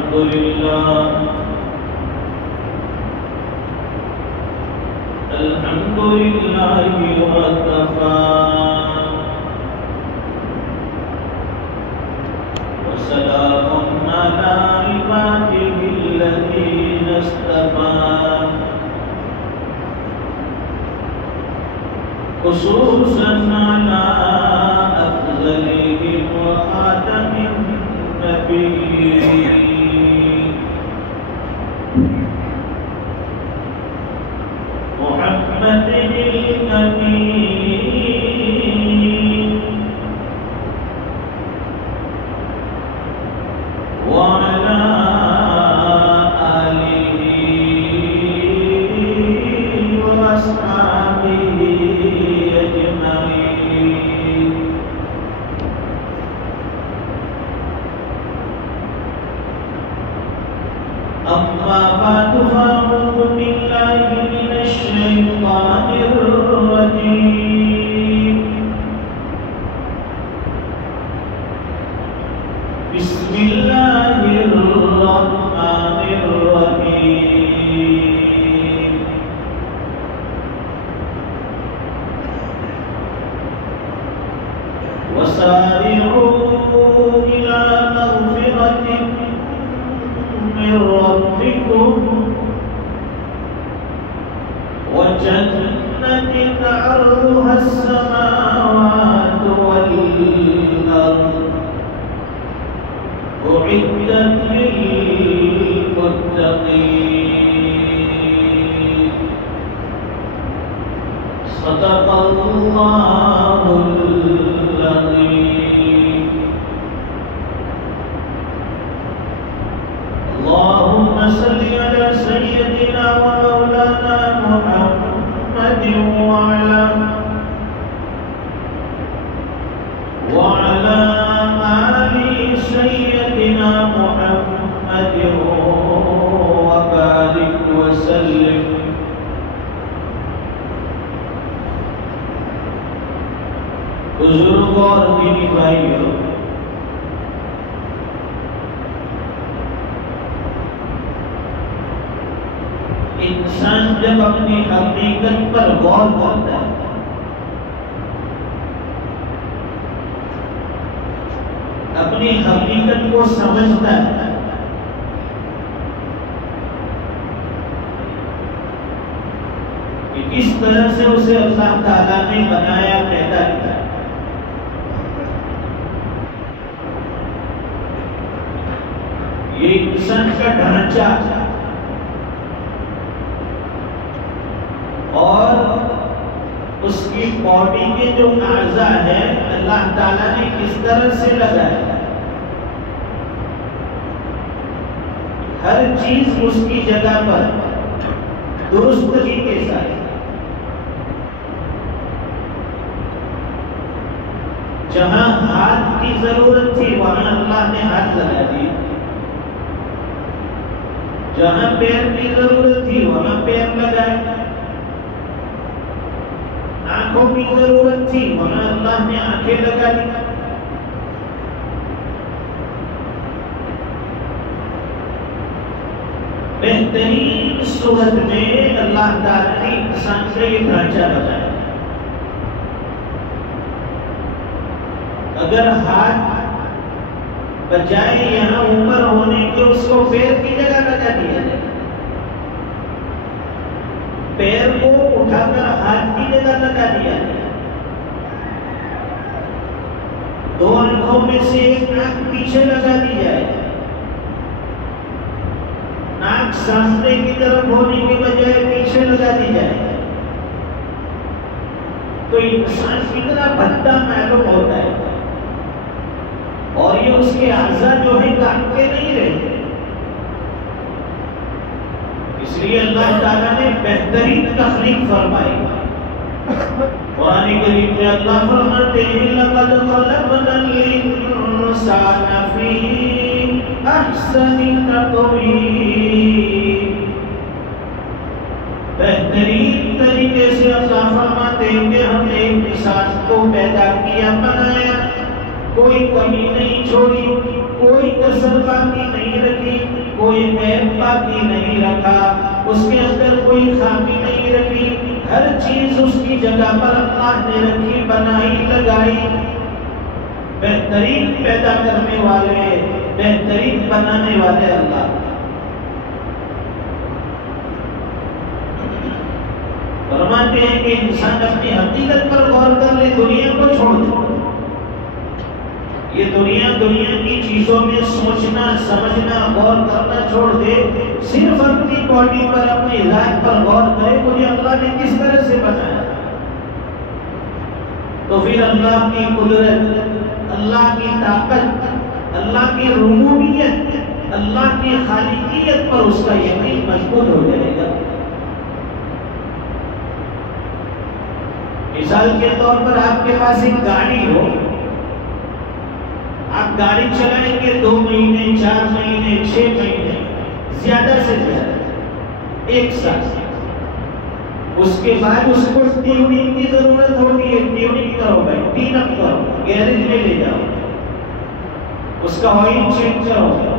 الحمد لله الحمد لله وكفى وسلام على عباده الذين اصطفى خصوصا على أفضلهم وخاتم النبيين محمد الأمين وعلى آله وأصحابه أجمعين أما بعد فأعوذ بالله من الشيطان الرجيم بسم الله الرحمن الرحيم وسارعوا إلى مغفرة من ربكم وجنة عرضها السماوات والأرض أعدت للمتقين صدق الله العظيم اللهم صل على سيدنا ومولانا محمد وعلى آل سيدنا محمد وبارك وسلم بزرگوں اور دینی بھائیوں، انسان جب اپنی حقیقت پر غور کرتا ہے اپنی حقیقت کو سمجھتا ہے کہ کس طرح سے اسے اللہ تعالیٰ نے بنایا پیدا کیا، یہ انسان کا ڈھانچہ اور اس کی باڈی کے جو اعضاء ہیں اللہ تعالیٰ نے کس طرح سے لگایا، ہر چیز اس کی جگہ پر درست طریقے سے ہے۔ جہاں ہاتھ کی ضرورت تھی وہاں اللہ نے ہاتھ لگا دی، جہاں پیر کی ضرورت تھی وہاں پیر لگائے، آنکھوں کی ضرورت تھی وہاں اللہ نے آنکھیں لگا دی۔ بہترین صورت میں اللہ تعالیٰ نے انسان سے یہ ڈھانچہ بنایا۔ اگر ہاتھ بجائے یہاں اوپر ہونے کے اس کو پیر کی جگہ لگا دیا جائے، پیر کو اٹھا کر ہاتھ کی جگہ لگا دیا جائے، دو آنکھوں میں سے ایک آنکھ پیچھے لگا دی جائے، ناک سامنے کی طرف ہونے کے بجائے پیچھے لگا دی جائے، تو انسان کتنا بھدا معلوم ہوتا ہے، اور یہ اس کے اعضاء جو ہیں کام کے نہیں رہتے۔ اس لیے اللہ تعالیٰ نے بہترین تخلیق فرمائی۔ قرآن کریم میں اللہ فرماتے ہیں لَقَدْ خَلَقْنَا الْإِنسَانَ فِي أَحْسَنِ تَقْوِيمٍ، بہترین طریقے سے اللہ فرماتے ہیں کہ ہم نے انسان کو پیدا کیا، بنایا، کوئی کمی نہیں چھوڑی، کوئی کسر باقی نہیں رکھی، کوئی عیب باقی نہیں رکھا، اس کے اندر کوئی خامی نہیں رکھی، ہر چیز اس کی جگہ پر اللہ نے رکھی، بنائی، لگائی۔ بہترین پیدا کرنے والے، بہترین بنانے والے اللہ۔ فرماتے ہیں کہ انسان اپنی حقیقت پر غور کر لے، دنیا کو چھوڑ دے۔ یہ دنیا کی چیزوں میں سوچنا، سمجھنا، غور کرنا چھوڑ دے، صرف اپنی باڈی پر، اپنی ذات پر غور کرے، مجھے اللہ نے کس طرح سے بنایا۔ تو پھر اللہ کی قدرت، اللہ کی طاقت، اللہ کی ربوبیت، اللہ کی خالقیت پر اس کا یقین مضبوط ہو جائے گا۔ مثال کے طور پر آپ کے پاس ایک گاڑی ہو، آپ گاڑی چلائیں گے 2 مہینے، 4 مہینے، 6 مہینے، زیادہ سے زیادہ 1 سال، اس کے بعد اس کو ٹیوننگ کی ضرورت ہوگی۔ ٹیوننگ کرو بھائی، ٹین اپ کرو، گیرج میں لے جاؤ، اس کا آئل چیک کرو،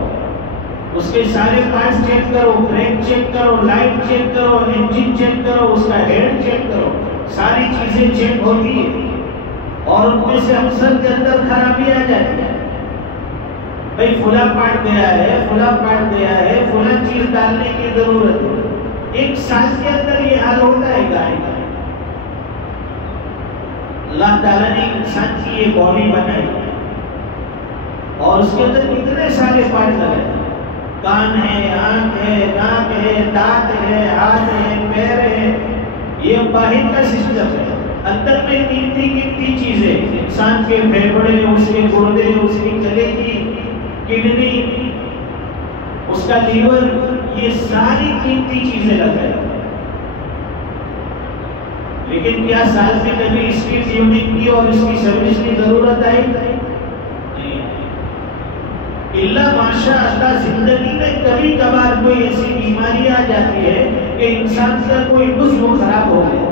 اس کے سارے پارٹس چیک کرو، بریک چیک کرو، لائٹ چیک کرو، انجن چیک کرو، اس کا ہیڈ چیک کرو، ساری چیزیں چیک ہوگی، اور ان میں سے اکثر کے اندر خرابی آ جاتی ہے۔ بھائی فلاں پارٹ گیا ہے، فلاں پارٹ گیا ہے، فلاں چیز ڈالنے کی ضرورت ہے۔ 1 سال کے اندر یہ حال ہوتا ہے گاڑی کا۔ اللہ تعالیٰ نے انسان کی یہ باڈی بنائی اور اس کے اندر اتنے سارے پارٹ لگے، کان ہے، آنکھ ہے، ناک ہے، دانت ہے، ہاتھ ہے، پیر ہے، یہ باہر کا سسٹم ہے۔ اندر میں قیمتی چیزیں، انسان کے پھیپھڑے، اس کے گردے، اس کی کلیجی، کڈنی، اس کا لیور، یہ ساری قیمتی چیزیں لگائیں۔ لیکن کیا سال میں کبھی اس کی ٹیوننگ کی اور اس کی سروس کی ضرورت آئی؟ نہیں۔ اللہ ماشاء اللہ زندگی میں کبھی کبھار کوئی ایسی بیماری آ جاتی ہے کہ انسان کا کوئی عضو خراب ہو گیا۔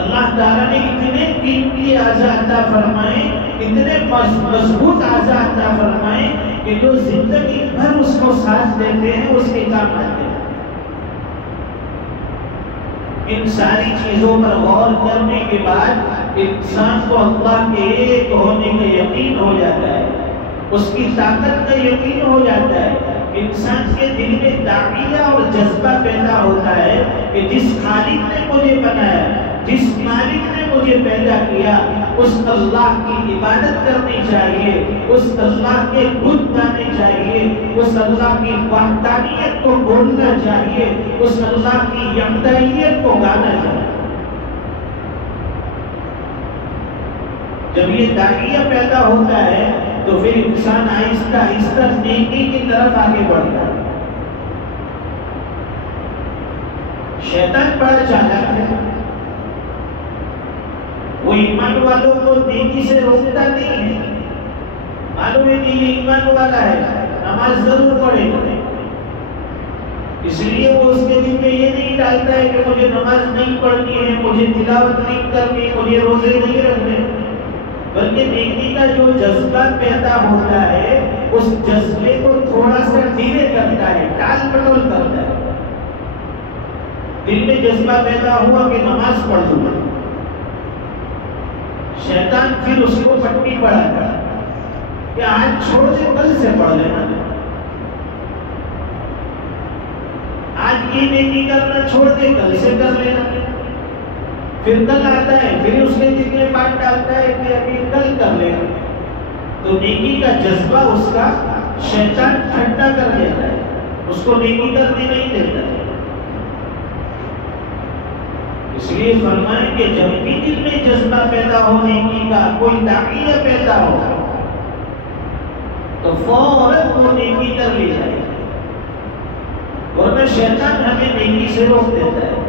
اللہ تعالیٰ نے اتنے قیمتی اعضاء عطا فرمائے، اتنے مضبوط اعضاء عطا فرمائے کہ جو زندگی بھر اس کو ساتھ دیتے ہیں، اس کے کام آتے ہیں۔ ان ساری چیزوں پر غور کرنے کے بعد انسان کو اللہ کے ایک ہونے کا یقین ہو جاتا ہے، اس کی طاقت کا یقین ہو جاتا ہے۔ انسان کے دل میں داعیہ اور جذبہ پیدا ہوتا ہے کہ جس خالق نے مجھے بنایا، جس مالک نے مجھے پیدا کیا، اس اللہ کی عبادت کرنی چاہیے، اس اللہ کے گن گانے چاہیے، اس اللہ کی وحدانیت کو بولنا چاہیے، اس اللہ کی یکتائیت کو گانا چاہیے۔ جب یہ داعیہ پیدا ہوتا ہے تو پھر انسان آہستہ آہستہ نیکی کی طرف آگے بڑھتا ہے۔ شیطان بڑا چالاک ہے، وہ ایمان والوں کو نیکی سے روکتا نہیں ہے۔ معلوم ہے کہ یہ ایمان والا ہے، نماز ضرور پڑھے گا، اس لیے وہ اس کے دل میں یہ نہیں ڈالتا ہے کہ مجھے نماز نہیں پڑھنی ہے، مجھے تلاوت نہیں کرنی، مجھے روزے نہیں رکھنے، بلکہ نیکی کا جو جذبہ پیدا ہوتا ہے اس جذبے کو تھوڑا سا ڈھیلے کرتا ہے، ٹال مٹول کرتا ہے۔ دل میں جذبہ پیدا ہوا کہ نماز پڑھ دوں، شیطان پھر اس کو پٹی پڑھاتا کہ آج چھوڑ دے، کل سے پڑھ لینا، آج یہ نیکی کرنا چھوڑ دے، کل سے کر لینا۔ پھر کل آتا ہے، پھر اس کے دل میں بات ڈالتا ہے کہ ابھی کل کر لینا، تو نیکی کا جذبہ اس کا شیطان ٹھنڈا کر دیتا ہے، اس کو نیکی کرنے نہیں دیتا ہے۔ اس لیے فرمائیں کہ جب بھی دل میں جذبہ پیدا ہو نیکی کا، کوئی داعیہ پیدا ہو، تو فوراً وہ نیکی کر لی جائے، ورنہ شیطان ہمیں نیکی سے روک دیتا ہے۔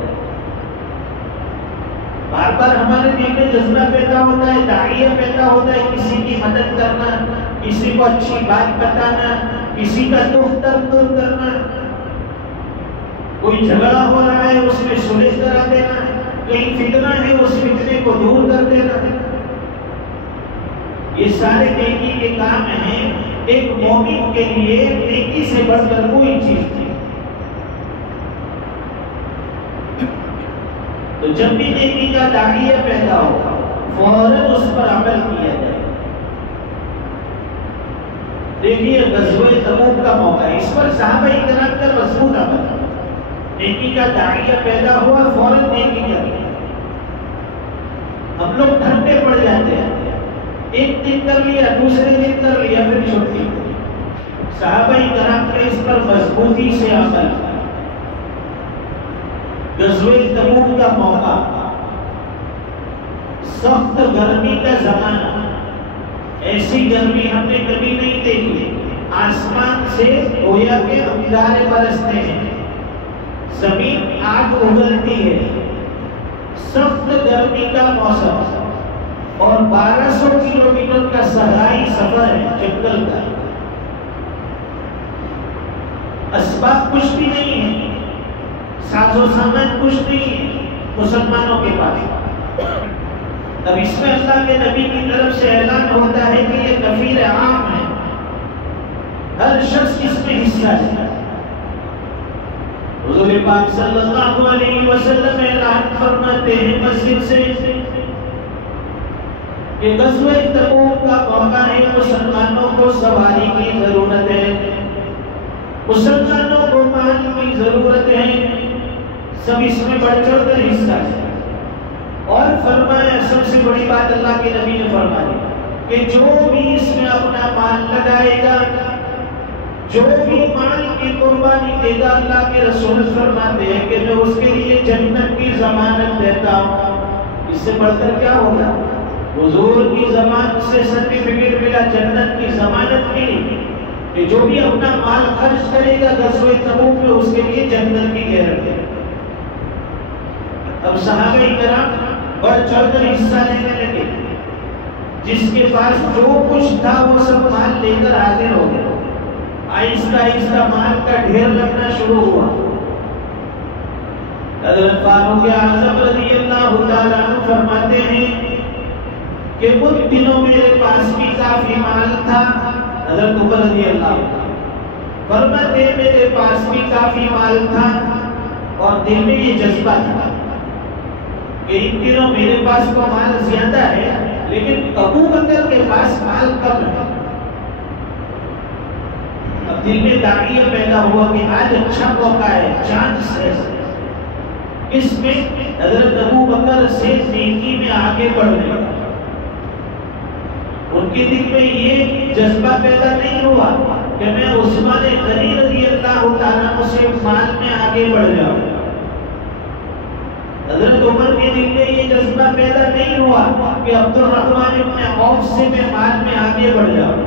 بار بار ہمارے دل میں جذبہ پیدا ہوتا ہے، داعیہ پیدا ہوتا ہے، کسی کی مدد کرنا، کسی کو اچھی بات بتانا، کسی کا دکھ درد دور کرنا، کوئی جھگڑا ہو رہا ہے اس میں صلح کرا دینا، کہیں فتنہ ہے اس فتنے کو دور کر دینا۔ یہ سارے نیکی کے کام ہیں، ایک مومن کے لیے نیکی سے بڑھ کر کوئی چیز نہیں۔ تو جب بھی نیکی کا داعیہ پیدا ہو فوراً اس پر عمل کیا جائے۔ دیکھیے غزوہ تبوک کا موقع، اس پر صحابہ کرام کا مضبوط عمل، نیکی کا داعیہ پیدا ہوا فوراً نیکی کر۔ ہم لوگ ٹھنڈے پڑ جاتے ہیں، ایک دن کر لیا، دوسرے دن کر لیا، پھر چھوٹی۔ صحابہ کرام کا اس پر مضبوطی سے عمل۔ غزوہ تبوک کا موقع، سخت گرمی کا زمانہ، ایسی گرمی ہم نے کبھی نہیں دیکھی، آسمان سے گویا کے انگارے برستے ہیں، زمین آگ اگلتی ہے، سخت گرمی کا موسم، اور 1200 کلومیٹر کا صحرائی سفر ہے جنگل کا، اسباب کچھ بھی نہیں ہے، ساز و سامان کچھ نہیں ہے مسلمانوں کے پاس۔ اب اس میں اللہ کے نبی کی طرف سے اعلان ہوتا ہے کہ یہ کفیل عام ہے، ہر شخص اس میں حصہ ہے۔ حضور پاک صلی اللہ علیہ وسلم اعلان فرماتے ہیں مسجد سے کہ غزوہ تبوک کا موقع ہے، مسلمانوں کو سواری کی ضرورت ہے، مسلمانوں کو مال کی ضرورت ہے، سب اس میں بڑھ چڑھ کر حصہ ہے۔ اور فرمایا، سب سے بڑی بات اللہ کے نبی نے فرمائی کہ جو بھی اس میں اپنا مال لگائے گا، جو بھی مال کی قربانی دے گا، اللہ کے رسول فرماتے ہیں کہ میں اس کے لیے جنت کی ضمانت دیتا ہوں۔ اس سے بڑھ کر کیا ہوگا؟ حضور کی زبان سے سرٹیفکیٹ ملا، جنت کی ضمانت ملی کہ جو بھی اپنا مال خرچ کرے گا غزوہ تبوک میں، اس کے لیے جنت کی گارنٹی ہے۔ اب صحابہ کرام بڑھ چڑھ کر حصہ لینے لگے، جس کے پاس جو کچھ تھا وہ سب مال لے کر حاضر ہو گیا، آہستہ آہستہ مال کا ڈھیر لگنا شروع ہوا۔ حضرت فاروق اعظم رضی اللہ تعالیٰ عنہ فرماتے ہیں کہ ان دنوں میرے پاس بھی کافی مال تھا۔ حضرت عمر رضی اللہ فرماتے ہیں میرے پاس بھی کافی مال تھا، اور دل میں یہ جذبہ تھا کہ ان دنوں میرے پاس تو مال زیادہ ہے، لیکن ابو بکر کے پاس مال کم ہے۔ اب دل میں داعیہ پیدا ہوا کہ آج اچھا موقع ہے، چانس ہے، اس میں حضرت ابو بکر سے نیکی میں آگے بڑھ گئے۔ ان کے دل میں یہ جذبہ پیدا نہیں ہوا کہ میں عثمان غنی رضی اللہ تعالیٰ عنہ سے مال میں آگے بڑھ جاؤں۔ حضرت عمر کے دل میں یہ جذبہ پیدا نہیں ہوا کہ عبد الرحمن ابن عوف سے میں مال میں آگے بڑھ جاؤں۔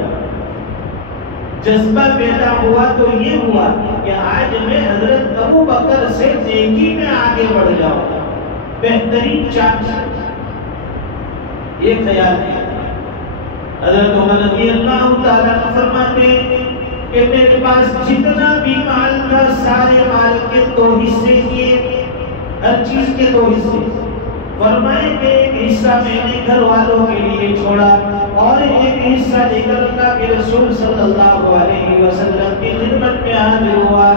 جذبہ پیدا ہوا تو یہ ہوا کہ آج میں حضرت ابو بکر سے نیکی میں آگے بڑھ جاؤں، بہترین چانس۔ یہ خیال ہے۔ حضرت عمر رضی اللہ تعالیٰ فرماتے کہ میرے پاس جتنا بھی مال تھا سارے مال کے 2 حصے کیے، ہر چیز کے 2 حصے۔ فرمائے کہ ایک حصہ میں نے گھر والوں کے لیے چھوڑا، اور ایک حصہ لے کر اللہ کے رسول صلی اللہ علیہ وسلم کی خدمت میں حاضر ہوا۔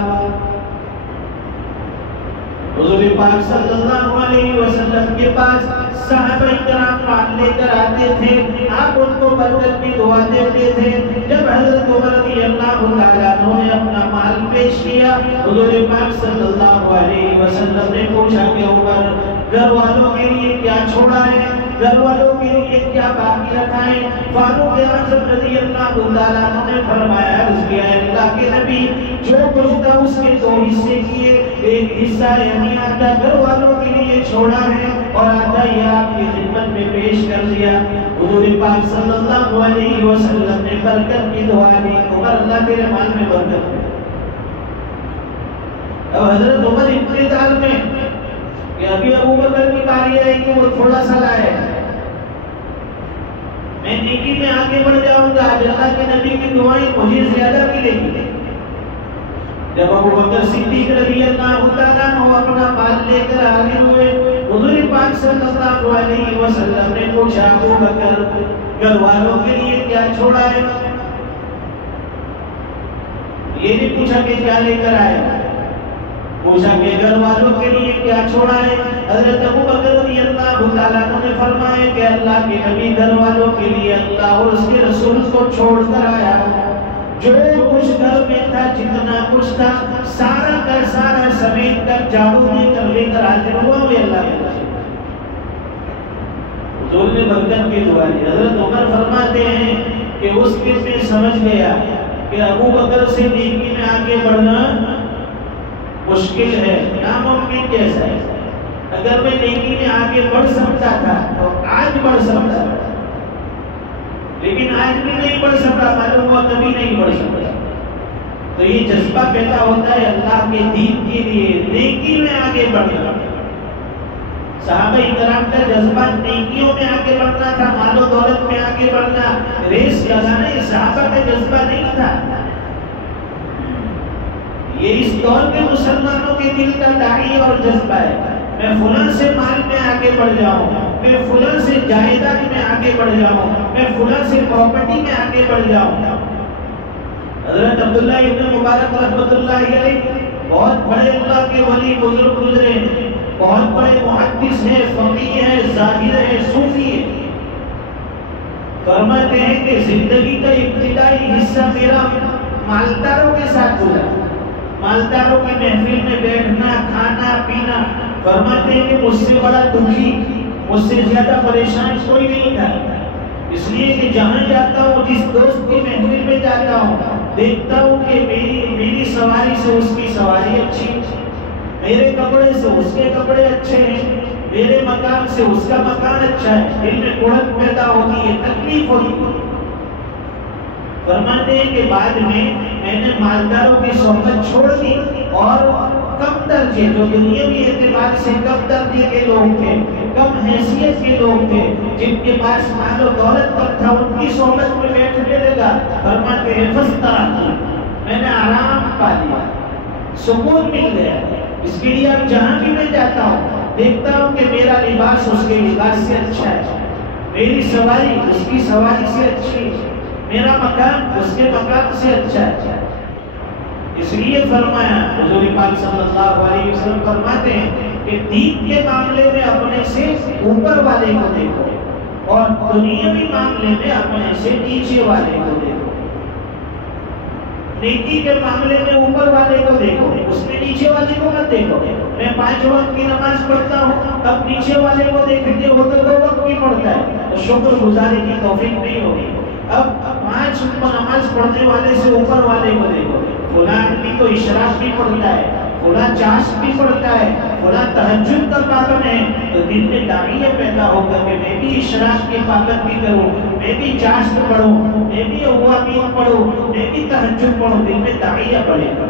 حضور پاک صلی اللہ علیہ وسلم کے پاس صحابہ کرام مال لے کر آتے تھے، آپ ان کو برکت کی دعا دیتے تھے۔ جب حضرت عمر رضی اللہ تعالیٰ عنہ نے اپنا مال پیش کیا، حضور پاک صلی اللہ علیہ وسلم نے پوچھا کہ عمر گھر والوں کے لیے کیا چھوڑا ہے، گھر والوں کے لیے کیا باقی رکھا ہے؟ فاروق اعظم رضی اللہ تعالیٰ عنہ نے فرمایا، عرض کیا ہے اللہ کے نبی، جو کچھ تھا اس کے 2 حصے کیے، ایک حصہ یعنی آدھا گھر والوں کے لیے چھوڑا ہے، اور آدھا یہ آپ کی خدمت میں پیش کر دیا۔ حضور پاک صلی اللہ علیہ وسلم نے برکت کی دعا دی، عمر اللہ تیرے مال میں برکت ہے۔ اب حضرت عمر انتظار میں کہ ابھی ابو بکر کی باری آئے گی، وہ تھوڑا سا لائے، میں نیکی میں آگے بڑھ جاؤں گا، آج اللہ کے نبی کی دعائیں مجھے زیادہ ملیں گی۔ جب ابو بکر صدیق رضی اللہ تعالیٰ عنہ اپنا مال لے کر حاضر ہوئے، حضور پاک صلی اللہ علیہ وسلم نے پوچھا ابو بکر گھر والوں کے لیے کیا چھوڑا ہے؟ یہ نہیں پوچھا کہ کیا لے کر آئے، پوچھا کہ گھر والوں کے لیے کیا چھوڑا ہے۔ حضرت ابوبکر رضی اللہ تعالیٰ عنہ نے فرمایا کہ اللہ کے نبی گھر والوں کے لیے اللہ اور اس کے رسول کو چھوڑ کر آیا، جو کچھ گھر میں تھا، جتنا کچھ تھا، سارا کا سارا سمیٹ کر جھاڑو دے کر لے کر حاضر ہوا وہ اللہ کے رسول۔ حضور نے برکت کی دعا دی۔ حضرت عمر فرماتے ہیں کہ اس دن میں سمجھ گیا کہ ابوبکر سے نیکی میں آگے بڑھنا مشکل ہے، ناممکن جیسا ہے۔ اگر میں نیکی میں آگے بڑھ سکتا تھا تو آج بڑھ سکتا تھا، لیکن آج بھی نہیں بڑھ سکتا، معلوم ہوا کبھی نہیں بڑھ سکتا۔ تو یہ جذبہ پیدا ہوتا ہے اللہ کے دین کے لیے نیکی میں آگے بڑھنا۔ صحابہ کرام کا جذبہ نیکیوں میں آگے بڑھنا تھا، مال و دولت میں آگے بڑھنا، ریس لگانا، یہ صحابہ کا جذبہ نہیں تھا۔ یہ اس دور کے مسلمانوں کے دل کا داعی اور جذبہ ہے، میں فلاں سے مال میں آگے بڑھ جاؤں، میں فلاں سے جائیداد میں آگے بڑھ جاؤں، میں فلاں سے پراپرٹی میں آگے بڑھ جاؤں۔ حضرت عبداللہ ابن مبارک رحمۃ اللہ علیہ بہت بڑے اللہ کے ولی بزرگ گزرے، بہت بڑے محدث ہیں، فقیہ ہیں، زاہد ہیں، صوفی ہیں۔ فرماتے ہیں کہ زندگی کا ابتدائی حصہ میرا مالداروں کے ساتھ گزرا، مالداروں کی محفل میں بیٹھنا، کھانا پینا۔ فرماتے ہیں کہ مجھ سے بڑا دکھی، مجھ سے زیادہ پریشان کوئی نہیں تھا، اس لیے کہ جہاں جاتا ہوں، جس دوست کی محفل میں جاتا ہوں، دیکھتا ہوں کہ میری سواری سے اس کی سواری اچھی، میرے کپڑے سے اس کے کپڑے اچھے ہیں، میرے مکان سے اس کا مکان اچھا ہے، دل میں کڑک پیدا ہوتی ہے، تکلیف ہوتی ہے۔ فرماتے ہیں کہ بعد میں نے مالداروں کی صحبت چھوڑ دی اور کم درجے، جو دنیاوی اعتبار سے کم درجے کے لوگ تھے، کم حیثیت کے لوگ تھے، جن کے پاس مال و دولت کم تھا، ان کی صحبت میں بیٹھنے لگا۔ فرماتے ہیں میں نے آرام پا لیا، سکون مل گیا۔ اس کے لیے اب جہاں بھی میں جاتا ہوں، دیکھتا ہوں کہ میرا لباس اس کے لباس سے اچھا ہے، میری سواری اس کی سواری سے اچھی ہے، میرا مکان اس کے مکان سے اچھا ہے۔ اس لیے فرمایا حضور پاک صلی اللہ علیہ وسلم فرماتے ہیں کہ دین کے معاملے میں اپنے سے اوپر والے کو دیکھو اور دنیاوی معاملے میں اپنے سے نیچے والے کو دیکھو۔ نیکی کے معاملے میں اوپر والے کو دیکھو، اس میں نیچے والے کو مت دیکھو۔ میں 5 وقت کی نماز پڑھتا ہوں، اب نیچے والے کو دیکھیں گے وہ تو 2 وقت کی پڑھتا ہے، تو شکر گزاری کی توفیق نہیں ہوگی۔ اب 5 نماز پڑھنے والے سے اوپر والے کو دیکھو، فلاں آدمی تو اشراق بھی پڑھتا ہے، فلاں چاشت بھی پڑھتا ہے، فلاں تہجد کا پابند ہے، تو دل میں داعیہ پیدا ہوگا کہ میں بھی اشراق کی پابندی کروں، میں بھی چاشت پڑھوں، میں بھی اوابین پڑھوں، میں بھی تہجد پڑھوں، دل میں داعیہ پڑے گا۔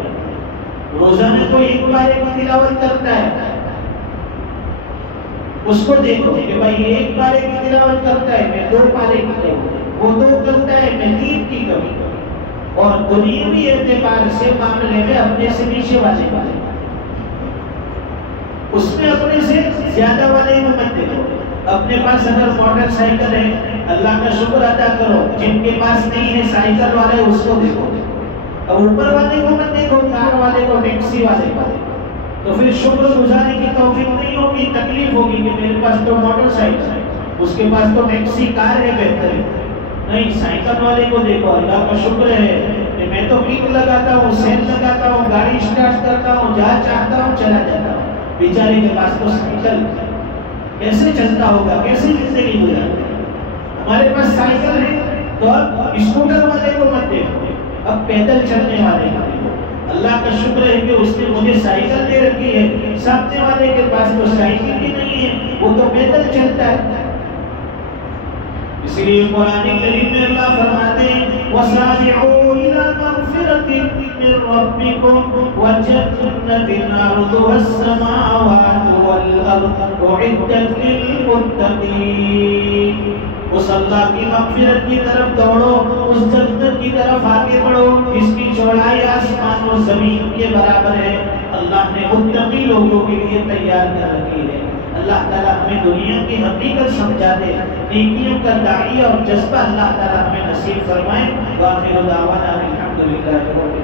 روزانہ کوئی ایک بارے کی تلاوت کرتا ہے، اس کو دیکھو کہ بھائی یہ 1 بارے کی تلاوت کرتا ہے، میں 2 بارے کی کروں، وہ 2 کرتا ہے، میں 3 کی کروں۔ اور دنیاوی اعتبار سے معاملے میں اپنے سے نیچے والے اس میں اپنے سے زیادہ والے کو مت دیکھو۔ اپنے پاس اگر موٹر سائیکل ہے، اللہ کا شکر ادا کرو، جن کے پاس نہیں ہے سائیکل والے اس کو دیکھو، اور اوپر والے کو مت دیکھو، کار والے کو، ٹیکسی والے کو، تو پھر شکر گزاری کی توفیق نہیں ہوگی، تکلیف ہوگی کہ میرے پاس تو موٹر سائیکل ہے، اس کے پاس تو ٹیکسی کار ہے، بہتر ہے۔ نہیں، سائیکل والے کو دیکھو، اللہ کا شکر ہے کہ میں تو کک لگاتا ہوں، سیل لگاتا ہوں، گاڑی اسٹارٹ کرتا ہوں، جہاں چاہتا ہوں چلا جاتا ہوں، بیچارے کے پاس تو سائیکل کیسے چلتا ہوگا، کیسے زندگی گزارتا۔ ہمارے پاس سائیکل ہے تو اب اسکوٹر والے کو مت دیکھو، اب پیدل چلنے والے کو دیکھو۔ اللہ کا شکر ہے کہ اس نے مجھے سائیکل دے رکھی ہے، سامنے والے کے پاس تو سائیکل بھی نہیں ہے، وہ تو پیدل چلتا ہے۔ اس لیے قرآن کریم میں اللہ فرماتے ہیں وَسَارِعُوا إِلَىٰ مَغْفِرَةٍ مِّن رَّبِّكُمْ وَجَنَّةٍ عَرْضُهَا السَّمَاوَاتُ وَالْأَرْضُ أُعِدَّتْ لِلْمُتَّقِينَ۔ اس اللہ کی مغفرت کی طرف دوڑو، اس جنت کی طرف آگے بڑھو جس کی چوڑائی آسمان و زمین کے برابر ہے، اللہ نے متقی لوگوں کے لیے تیار کر رکھی ہے۔ اللہ تعالیٰ ہمیں دنیا کی حقیقت سمجھا دے، نیکیوں کا داعیہ اور جذبہ اللہ تعالیٰ ہمیں نصیب فرمائے۔ وآخر دعوانا الحمدللہ رب